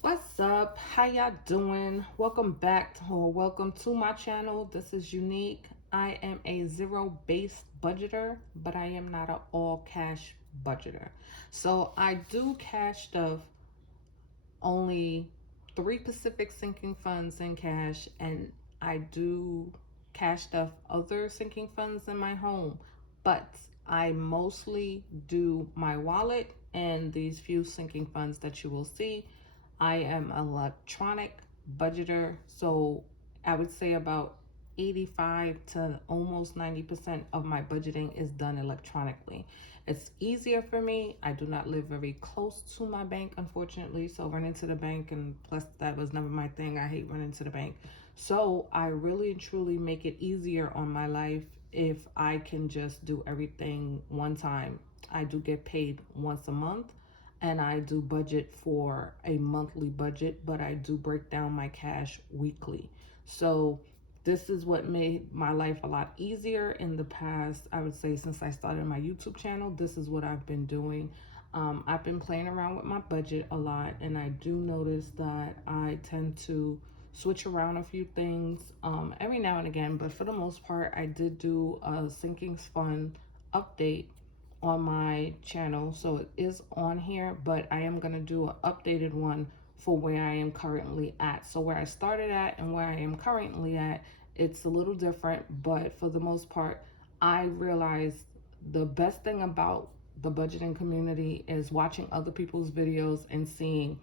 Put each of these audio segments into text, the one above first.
What's up? How y'all doing? Welcome back or welcome to my channel. This is Unique. I am a zero-based budgeter, but I am not an all-cash budgeter. So I do cash stuff only three Pacific sinking funds in cash, and I do cash stuff other sinking funds in my home, but I mostly do my wallet and these few sinking funds that you will see. I am electronic budgeter, so I would say about 85 to almost 90% of my budgeting is done electronically. It's easier for me. I do not live very close to my bank, unfortunately. So running to the bank, and plus that was never my thing. I hate running to the bank. So I really and truly make it easier on my life if I can just do everything one time. I do get paid once a month, and I do budget for a monthly budget, but I do break down my cash weekly. So this is what made my life a lot easier in the past. I would say since I started my YouTube channel, this is what I've been doing. I've been playing around with my budget a lot, and I do notice that I tend to switch around a few things every now and again, but for the most part, I did do a sinking fund update on my channel, so it is on here, but I am going to do an updated one for where I am currently at. So where I started at and where I am currently at, it's a little different, but for the most part, I realized the best thing about the budgeting community is watching other people's videos and seeing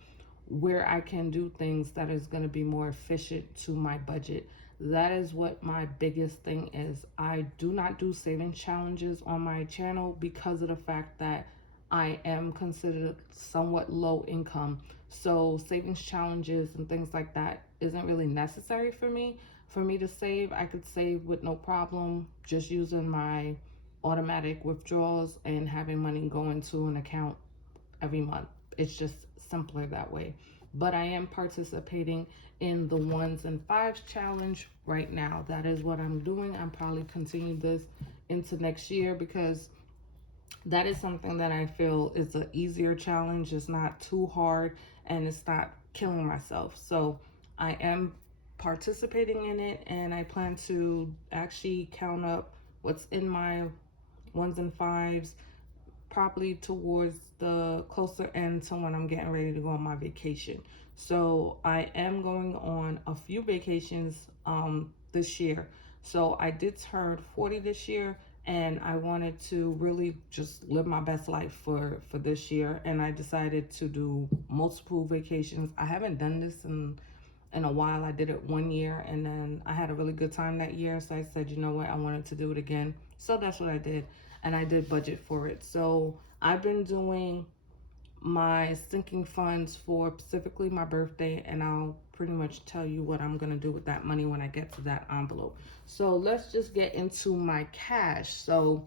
where I can do things that is going to be more efficient to my budget. That is what my biggest thing is. I do not do savings challenges on my channel because of the fact that I am considered somewhat low income. So savings challenges and things like that isn't really necessary for me. For me to save, I could save with no problem, just using my automatic withdrawals and having money go into an account every month. It's just simpler that way. But I am participating in the ones and fives challenge right now. That is what I'm doing. I'm probably continue this into next year because that is something that I feel is an easier challenge. It's not too hard and it's not killing myself. So I am participating in it, and I plan to actually count up what's in my ones and fives probably towards the closer end to when I'm getting ready to go on my vacation. So I am going on a few vacations this year. So I did turn 40 this year, and I wanted to really just live my best life for this year, and I decided to do multiple vacations. I haven't done this in a while. I did it one year, and then I had a really good time that year. So I said, you know what, I wanted to do it again. So that's what I did. And I did budget for it. So I've been doing my sinking funds for specifically my birthday, and I'll pretty much tell you what I'm going to do with that money when I get to that envelope. So let's just get into my cash. So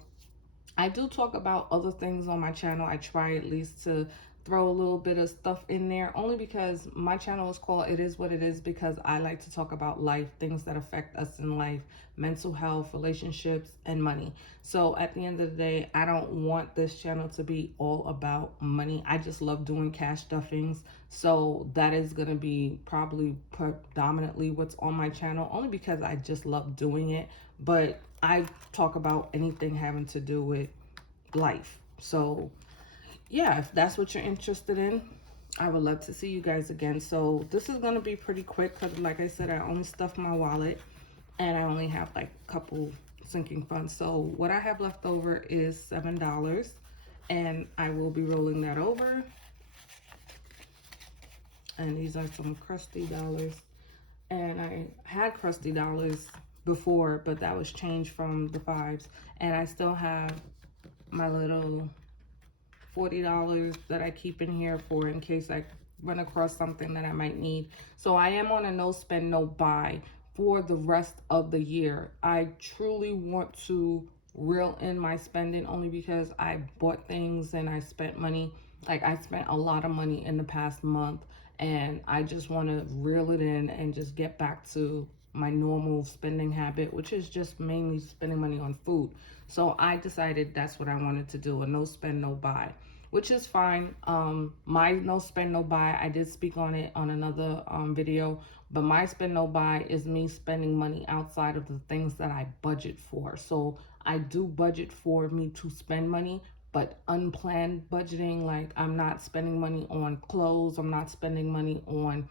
I do talk about other things on my channel. I try at least to throw a little bit of stuff in there, only because my channel is called It Is What It Is, because I like to talk about life, things that affect us in life, mental health, relationships, and money. So at the end of the day, I don't want this channel to be all about money. I just love doing cash stuffings. So that is going to be probably predominantly what's on my channel, only because I just love doing it. But I talk about anything having to do with life. So yeah, if that's what you're interested in, I would love to see you guys again. So this is going to be pretty quick because, like I said, I only stuffed my wallet and I only have like a couple sinking funds. So what I have left over is $7, and I will be rolling that over. And these are some crusty dollars. And I had crusty dollars before, but that was changed from the fives. And I still have my little $40 that I keep in here for in case I run across something that I might need. So I am on a no spend, no buy for the rest of the year. I truly want to reel in my spending, only because I bought things and I spent money. Like, I spent a lot of money in the past month, and I just want to reel it in and just get back to my normal spending habit, which is just mainly spending money on food. So I decided that's what I wanted to do, a no spend, no buy. which is fine. My no spend no buy, I did speak on it on another video, but my spend no buy is me spending money outside of the things that I budget for. So I do budget for me to spend money, but unplanned budgeting, like I'm not spending money on clothes, I'm not spending money on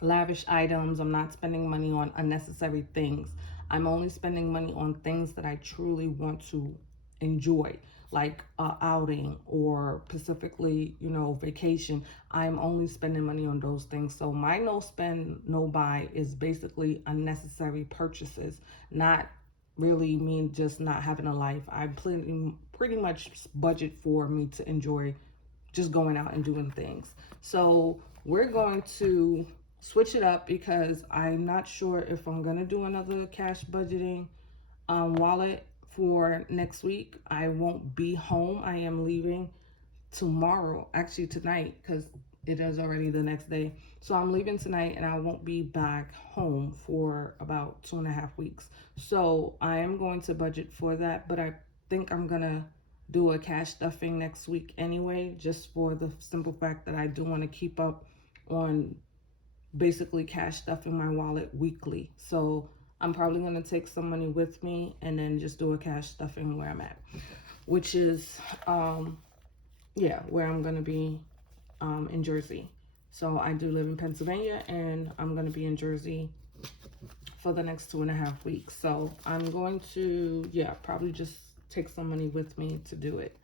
lavish items, I'm not spending money on unnecessary things. I'm only spending money on things that I truly want to enjoy, like outing or specifically, vacation. I'm only spending money on those things. So my no spend, no buy is basically unnecessary purchases, not really mean just not having a life. I pretty much budget for me to enjoy just going out and doing things. So we're going to switch it up because I'm not sure if I'm going to do another cash budgeting wallet for next week. I won't be home. I am leaving tomorrow, actually tonight, because it is already the next day. So I'm leaving tonight and I won't be back home for about 2.5 weeks. So I am going to budget for that, but I think I'm gonna do a cash stuffing next week anyway, just for the simple fact that I do want to keep up on basically cash stuffing my wallet weekly. So I'm probably going to take some money with me and then just do a cash stuffing where I'm at, which is where I'm going to be in Jersey. So I do live in Pennsylvania and I'm going to be in Jersey for the next 2.5 weeks. So I'm going to, probably just take some money with me to do it.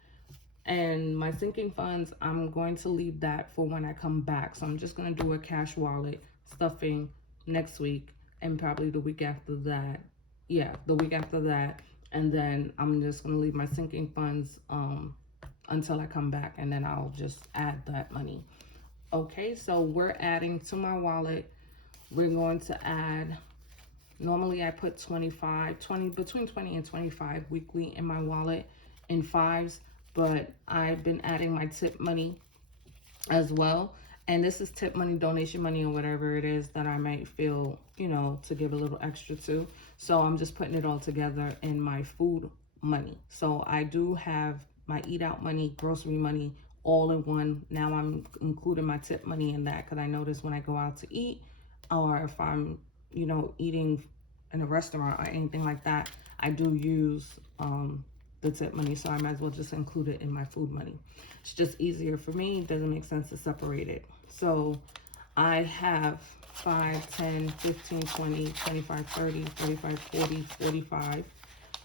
And my sinking funds, I'm going to leave that for when I come back. So I'm just going to do a cash wallet stuffing next week and probably the week after that. Yeah, the week after that. And then I'm just going to leave my sinking funds until I come back, and then I'll just add that money. Okay, so we're adding to my wallet. We're going to add, normally I put between 20 and 25 weekly in my wallet in fives, but I've been adding my tip money as well. And this is tip money, donation money, or whatever it is that I might feel, to give a little extra to. So I'm just putting it all together in my food money. So I do have my eat out money, grocery money, all in one. Now I'm including my tip money in that because I notice when I go out to eat, or if I'm, eating in a restaurant or anything like that, I do use the tip money, so I might as well just include it in my food money. It's just easier for me. It doesn't make sense to separate it. So I have 5, 10, 15, 20, 25, 30, 35, 40, 45,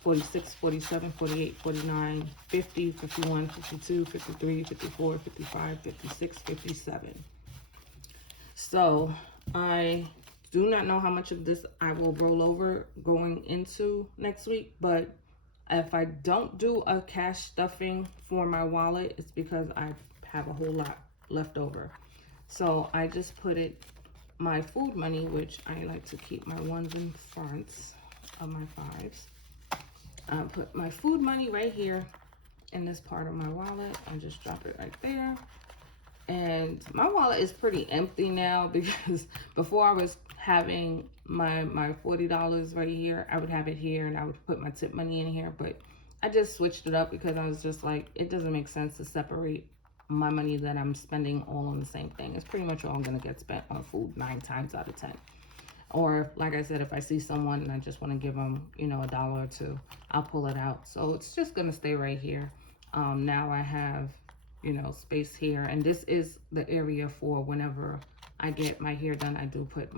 46, 47, 48, 49, 50, 51, 52, 53, 54, 55, 56, 57. So I do not know how much of this I will roll over going into next week, but if I don't do a cash stuffing for my wallet, it's because I have a whole lot left over. So I just put my food money, which I like to keep my ones in front of my fives. I put my food money right here in this part of my wallet. I just drop it right there. And my wallet is pretty empty now because before I was having my $40 right here, I would have it here and I would put my tip money in here, but I just switched it up because I was just like, it doesn't make sense to separate my money that I'm spending all on the same thing. It's pretty much all going to get spent on food 9 times out of 10. Or like I said, if I see someone and I just want to give them, $1 or $2, I'll pull it out. So it's just going to stay right here. Now I have, space here. And this is the area for whenever I get my hair done, I do put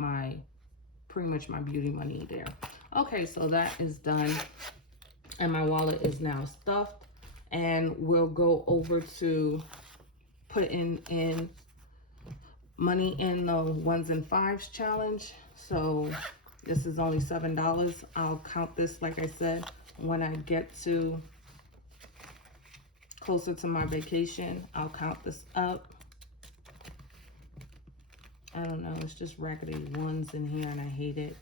pretty much my beauty money there. Okay, so that is done. And my wallet is now stuffed. And we'll go over to putting in money in the ones and fives challenge. So this is only $7. I'll count this, like I said, when I get to closer to my vacation. I'll count this up. I don't know, it's just raggedy ones in here and I hate it.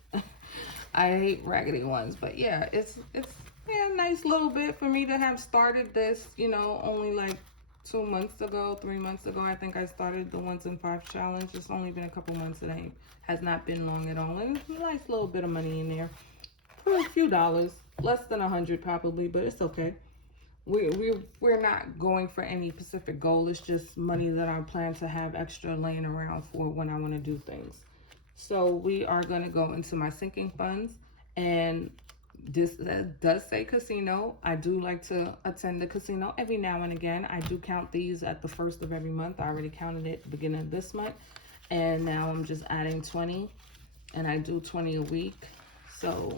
I hate raggedy ones, but yeah, it's a nice little bit for me to have started this, only like 2 months ago, 3 months ago. I think I started the ones and fives challenge. It's only been a couple months. It has not been long at all. And it's a nice little bit of money in there for a few dollars, less than 100 probably, but it's okay. we're not going for any specific goal. It's just money that I plan to have extra laying around for when I want to do things. So we are going to go into my sinking funds, and this does say casino. I do like to attend the casino every now and again. I do count these at the first of every month. I already counted it at the beginning of this month, and now I'm just adding 20, and I do 20 a week. So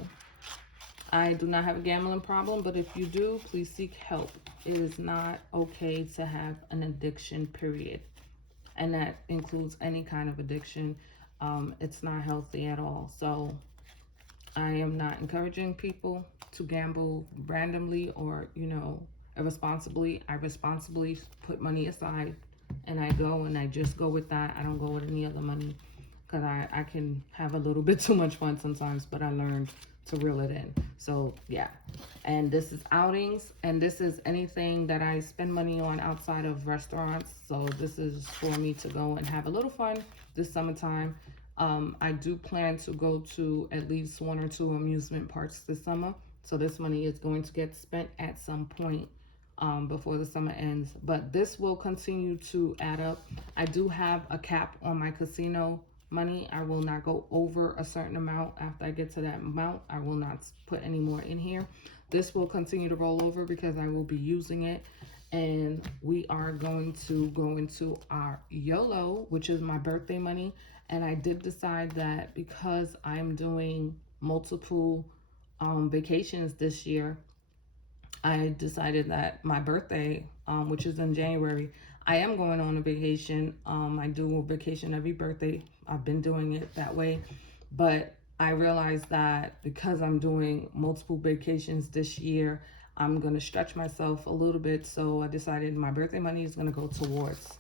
I do not have a gambling problem, but if you do, please seek help. It is not okay to have an addiction, period. And that includes any kind of addiction. It's not healthy at all. So I am not encouraging people to gamble randomly or, irresponsibly. I responsibly put money aside and I go and I just go with that. I don't go with any other money because I can have a little bit too much fun sometimes, but I learned to reel it in. So yeah, and this is outings, and this is anything that I spend money on outside of restaurants. So this is for me to go and have a little fun this summertime. I do plan to go to at least 1 or 2 amusement parks this summer. So this money is going to get spent at some point before the summer ends. But this will continue to add up. I do have a cap on my casino money. I will not go over a certain amount. After I get to that amount, I will not put any more in here. This will continue to roll over because I will be using it. And we are going to go into our YOLO, which is my birthday money. And I did decide that because I'm doing multiple vacations this year, I decided that my birthday, which is in January, I am going on a vacation. I do a vacation every birthday. I've been doing it that way. But I realized that because I'm doing multiple vacations this year, I'm going to stretch myself a little bit. So I decided my birthday money is going to go towards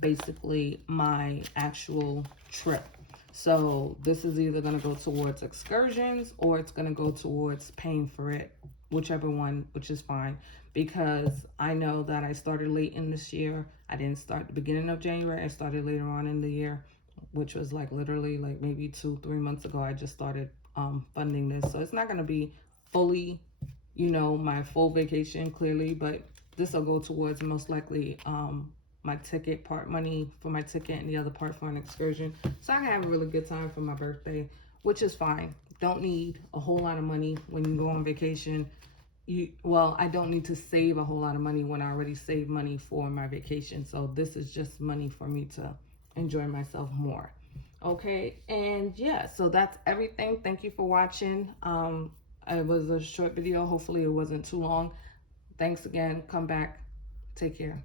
basically my actual trip. So this is either going to go towards excursions or it's going to go towards paying for it, whichever one, which is fine, because I know that I started late in this year. I didn't start the beginning of January. I started later on in the year, which was like literally like maybe 2-3 months ago. I just started funding this. So it's not going to be fully, my full vacation clearly, but this will go towards most likely my ticket part money for my ticket and the other part for an excursion. So I can have a really good time for my birthday, which is fine. Don't need a whole lot of money when you go on vacation. I don't need to save a whole lot of money when I already saved money for my vacation. So this is just money for me to enjoy myself more. Okay, and yeah, so that's everything. Thank you for watching. It was a short video. Hopefully it wasn't too long. Thanks again. Come back. Take care.